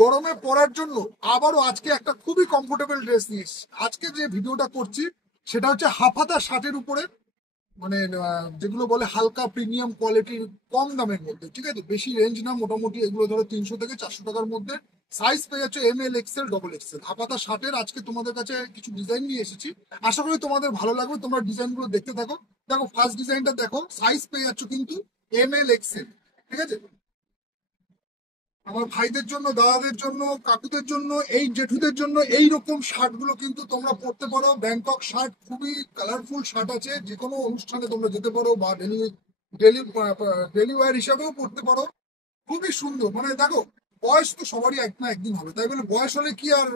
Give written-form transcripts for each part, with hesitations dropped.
গরমে পরার জন্য আবারও আজকে একটা খুবই কমফোর্টেবল ড্রেস নিয়ে এসেছি। আজকে যে ভিডিওটা করছি সেটা হচ্ছে হাফাতা শার্টের উপরে, মানে যেগুলো বলে হালকা প্রিমিয়াম কোয়ালিটির, কম দামের মধ্যে, ঠিক আছে, বেশি রেঞ্জ না, মোটামুটি এগুলো ধরো 300 থেকে 400 টাকার মধ্যে। সাইজ পেয়ে যাচ্ছে ML XL XXL। হাফাতা শার্টের আজকে তোমাদের কাছে কিছু ডিজাইন নিয়ে এসেছি, আশা করি তোমাদের ভালো লাগবে। তোমরা ডিজাইনগুলো দেখতে থাকো। দেখো ফার্স্ট ডিজাইনটা দেখো, সাইজ পেয়ে যাচ্ছ কিন্তু ML XL, ঠিক আছে। আমার ভাইদের জন্য, দাদাদের জন্য, কাকুদের জন্য, এই জেঠুদের জন্য এই রকম শার্ট গুলো কিন্তু তোমরা পরতে পারো। ব্যাংকক শার্ট, খুবই কালারফুল শার্ট আছে, যে কোনো অনুষ্ঠানে তোমরা যেতে পারো, বা ডেলি ডেলি ডেলি ওয়্যার হিসাবেও পরতে পারো। খুবই সুন্দর, মানে দেখো, বয়স তো সবারই এক না একদিন হবে, তাই বলে বয়স হলে কি আর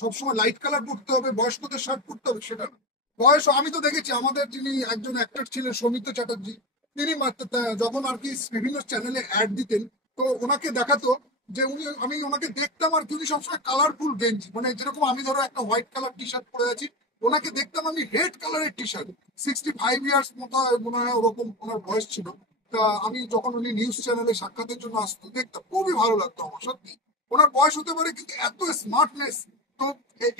সবসময় লাইট কালার পরতে হবে, বয়স্কদের শার্ট পরতে হবে সেটা না। বয়স, আমি তো দেখেছি আমাদের যিনি একজন অ্যাক্টর ছিলেন, সৌমিত্র চ্যাটার্জি, তিনি মাত্র যখন আর কি বিভিন্ন চ্যানেলে অ্যাড দিতেন, তো ওনাকে দেখাতো যে আমি ওনাকে দেখতাম আর কি, উনি সবসময় কালারফুল গেঞ্জি, মানে যেরকম আমি ধরো একটা হোয়াইট কালার টি শার্ট পরে আছি, ওনাকে দেখতাম আমি রেড কালারের টি শার্ট। 65 ইয়ার্স মতো মনে হয় ওরকম ওনার বয়স ছিল। তা আমি যখন উনি নিউজ চ্যানেলে সাক্ষাতের জন্য আসতো, দেখতাম খুবই ভালো লাগতো আমার, সত্যি। ওনার বয়স হতে পারে কিন্তু এত স্মার্টনেস। তো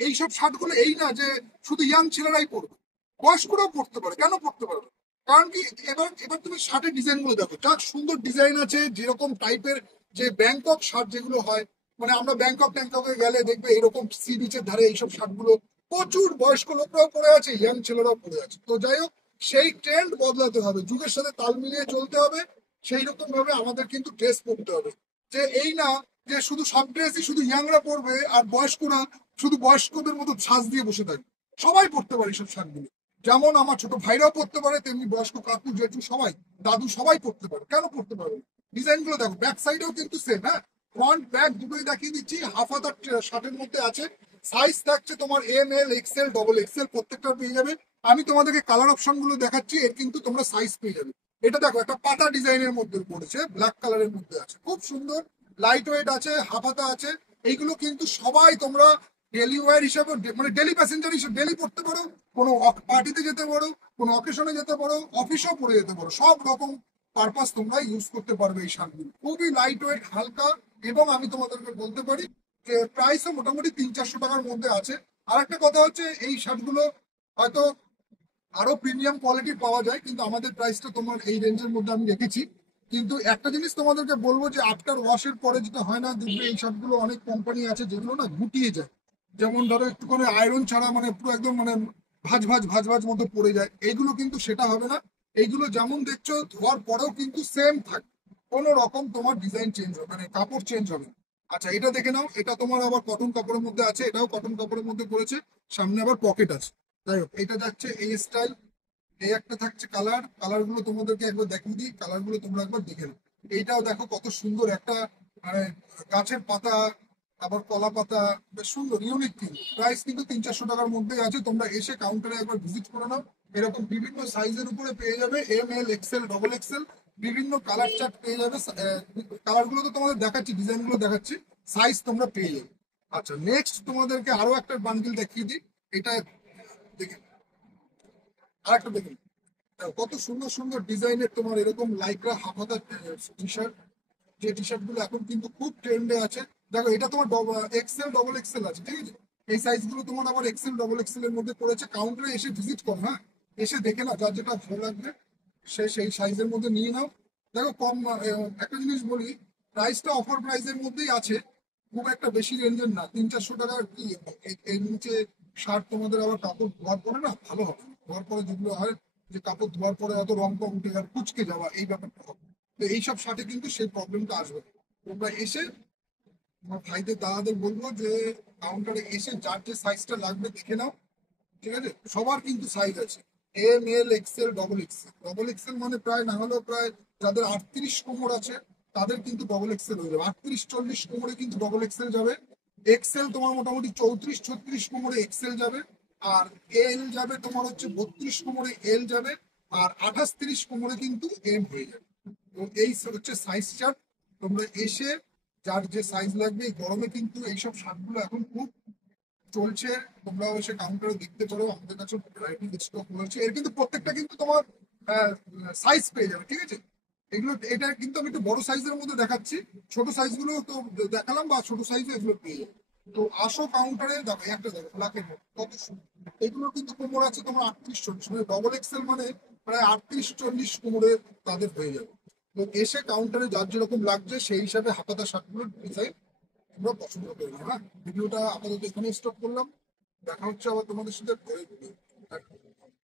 এইসব শার্ট গুলো এই না যে শুধু ইয়াং ছেলেরাই পরবে, বয়স্করাও পড়তে পারে, কেন পড়তে পারবে না? কারণ কি, এবার এবার তুমি শার্টের ডিজাইন গুলো দেখো, যা সুন্দর ডিজাইন আছে, যেরকম টাইপের, যে ব্যাংকক শার্ট যেগুলো হয়, মানে আমরা ব্যাংকক ট্যাংককে গেলে দেখবে এরকম সি বিচের ধারে এইসব শার্ট গুলো প্রচুর বয়স্ক লোকরাও পরে আছে, ইয়াং ছেলেরাও পরে আছে। তো যাই হোক, সেই ট্রেন্ড বদলাতে হবে, যুগের সাথে তাল মিলিয়ে চলতে হবে। সেই রকম ভাবে আমাদের কিন্তু ড্রেস পরতে হবে, যে এই না যে শুধু সব ড্রেসই শুধু ইয়াংরা পরবে আর বয়স্করা শুধু বয়স্কদের মতো সাজ দিয়ে বসে থাকবে। সবাই পরতে পারে সব শার্টগুলো, যেমন আমার ছোট ভাইরাও পড়তে পারে, তেমনি বয়স্ক কাকু জেঠু সবাই, দাদু সবাই পড়তে পারে, কেন পড়তে পারবে? ডিজাইন গুলো দেখো, ব্যাক সাইডেও কিন্তু সেম, হ্যাঁ, ফ্রন্ট ব্যাক দুটোই দেখিয়ে দিচ্ছি। হাফ হাতার শার্টের মধ্যে আছে। সাইজ থাকছে তোমার ML XL XXL, প্রত্যেকটা পেয়ে যাবে। আমি তোমাদেরকে কালার অপশন গুলো দেখাচ্ছি, এর কিন্তু তোমরা সাইজ পেয়ে যাবে। এটা দেখো, একটা পাতা ডিজাইনের মধ্যে পড়েছে, ব্ল্যাক কালারের মধ্যে আছে, খুব সুন্দর। লাইট ওয়েট আছে, হাফ হাতা আছে। এইগুলো কিন্তু সবাই তোমরা ডেলি ওয়্যার হিসাবে, মানে ডেলি প্যাসেঞ্জার হিসেবে ডেলি পড়তে পারো, কোনো পার্টিতে যেতে পারো, কোনো অকেশনে যেতে পারো, অফিসেও পরে যেতে পারো, সব রকম পারপাস তোমরা ইউজ করতে পারবে এই শার্টগুলো। খুবই লাইট ওয়েট, হালকা। এবং আমি তোমাদেরকে বলতে পারি যে প্রাইসও মোটামুটি 300-400 টাকার মধ্যে আছে। আর একটা কথা হচ্ছে, এই শার্টগুলো হয়তো আরো প্রিমিয়াম কোয়ালিটি পাওয়া যায়, কিন্তু আমাদের প্রাইসটা তোমার এই রেঞ্জের মধ্যে আমি রেখেছি। কিন্তু একটা জিনিস তোমাদেরকে বলবো, যে আফটার ওয়াশের পরে যেটা হয় না, দেখবে এই শার্টগুলো অনেক কোম্পানি আছে যেগুলো না গুটিয়ে যায়। যেমন ধরো একটুখানি আয়রন ছাড়া, মানে পুরো একদম, মানে ভাজ ভাজ ভাজ ভাজ মতো পড়ে যায়। এইগুলো কিন্তু সেটা হবে না। এইগুলো যেমন দেখছো ধোয়ার পরেও কিন্তু সেম থাকবে, কোনো রকম তোমার ডিজাইন চেঞ্জ হবে, মানে কাপড় চেঞ্জ হবে না। আচ্ছা, এটা দেখে নাও, এটা তোমার আবার কটন কাপড়ের মধ্যে আছে, এটাও কটন কাপড়ের মধ্যে পড়েছে, সামনে আবার পকেট আছে। যাই হোক, এটা যাচ্ছে এই স্টাইল। এই একটা থাকছে কালার, কালার গুলো তোমাদেরকে একবার দেখিয়ে দিই, কালার গুলো তোমরা একবার দেখে নাও। এইটাও দেখো কত সুন্দর একটা, মানে গাছের পাতা, আবার কলা পাতা, বেশ সুন্দর ইউনিক থিং। প্রাইস কিন্তু 300-400 টাকার মধ্যে আছে, তোমরা এসে কাউন্টারে একবার ভিজিট করে নাও। এরকম বিভিন্ন সাইজের উপরে পেয়ে যাবে, ML XL XXL, বিভিন্ন কালার চার্ট পেয়ে যাবে। কালার গুলো তো তোমাদের দেখাচ্ছি, ডিজাইন গুলো দেখাচ্ছি, সাইজ তোমরা পেয়ে যাবে। আচ্ছা, নেক্সট তোমাদেরকে আরো একটা বান্ডিল দেখিয়ে দিই। এটা দেখে, আর একটা দেখুন, কত সুন্দর সুন্দর ডিজাইনের তোমার এরকম লাইক্রা হাফ হাতা টি শার্ট, যে টি শার্ট গুলো এখন কিন্তু খুব ট্রেন্ডে আছে। দেখো, এটা তোমার XL XXL আছে, ঠিক আছে। এই সাইজ গুলো তোমার আবার XL XXL এর মধ্যে পড়েছে। কাউন্টারে এসে ভিজিট করো, হ্যাঁ, এসে দেখে নাও, যার যেটা ভালো লাগবে সে সেই সাইজের মধ্যে নিয়ে নাও। দেখো কম, একটা জিনিস বলি, প্রাইসটা অফার প্রাইসের মধ্যেই আছে, খুব একটা বেশি রেঞ্জের না। 300-400 টাকা কি এর নিচে শার্ট তোমাদের আবার কাপড় ধোয়ার পরে না ভালো হবে না। ধোয়ার পরে যেগুলো হয়, যে কাপড় ধোয়ার পরে হয়তো রং টং উঠে আর কুচকে যাওয়া, এই ব্যাপারটা হবে। তো এইসব শার্টে কিন্তু সেই প্রবলেমটা আসবে না। তোমরা এসে, আমার ভাইদের দাদাদের বলবো যে কাউন্টারে এসে যার যে সাইজটা লাগবে দেখে নাও, ঠিক আছে। সবার কিন্তু সাইজ আছে, ML XL XXL মানে প্রায় না হলেও প্রায়, যাদের 38 কোমর আছে তাদের কিন্তু XXL হয়ে যাবে। 38-40 কোমরে কিন্তু XXL যাবে। এক্সেল তোমার মোটামুটি 34-36 কোমরে এক্সেল যাবে। আর এল যাবে তোমার হচ্ছে 32 কোমরে এল যাবে। আর 28-30 কোমরে কিন্তু এম হয়ে যাবে। তো এই হচ্ছে সাইজ চার্ট। তোমরা এসে যার যে সাইজ লাগবে, এই গরমে কিন্তু এইসব শার্টগুলো এখন খুব চলছে। তোমরা এসে কাউন্টারে দেখতে পারো, আমাদের কাছে ভ্যারাইটি স্টক রয়েছে। এর কিন্তু প্রত্যেকটা কিন্তু তোমার সাইজ পেয়ে যাবে, ঠিক আছে। এগুলো এটা কিন্তু আমি একটু বড় সাইজের মধ্যে দেখাচ্ছি, ছোট সাইজ গুলো তো দেখালাম, বা ছোট সাইজে এগুলো পেয়ে যাবে। তো আসো কাউন্টারে, দেখো একটা দেখো ব্ল্যাকের মধ্যে কত সুন্দর। এগুলো কিন্তু কোমর আছে তোমার 38-40, মানে ডবল এক্সেল, মানে প্রায় 38-40 কোমরের তাদের হয়ে যাবে। তো এসে কাউন্টারে যার যেরকম লাগছে সেই হিসাবে হাতাটা শার্টগুলোর ডিজাইন তোমরা পছন্দ করবে। হ্যাঁ, ভিডিওটা আপাতত এখানে স্টপ করলাম, দেখা হচ্ছে আবার তোমাদের সাথে পরে ভিডিও।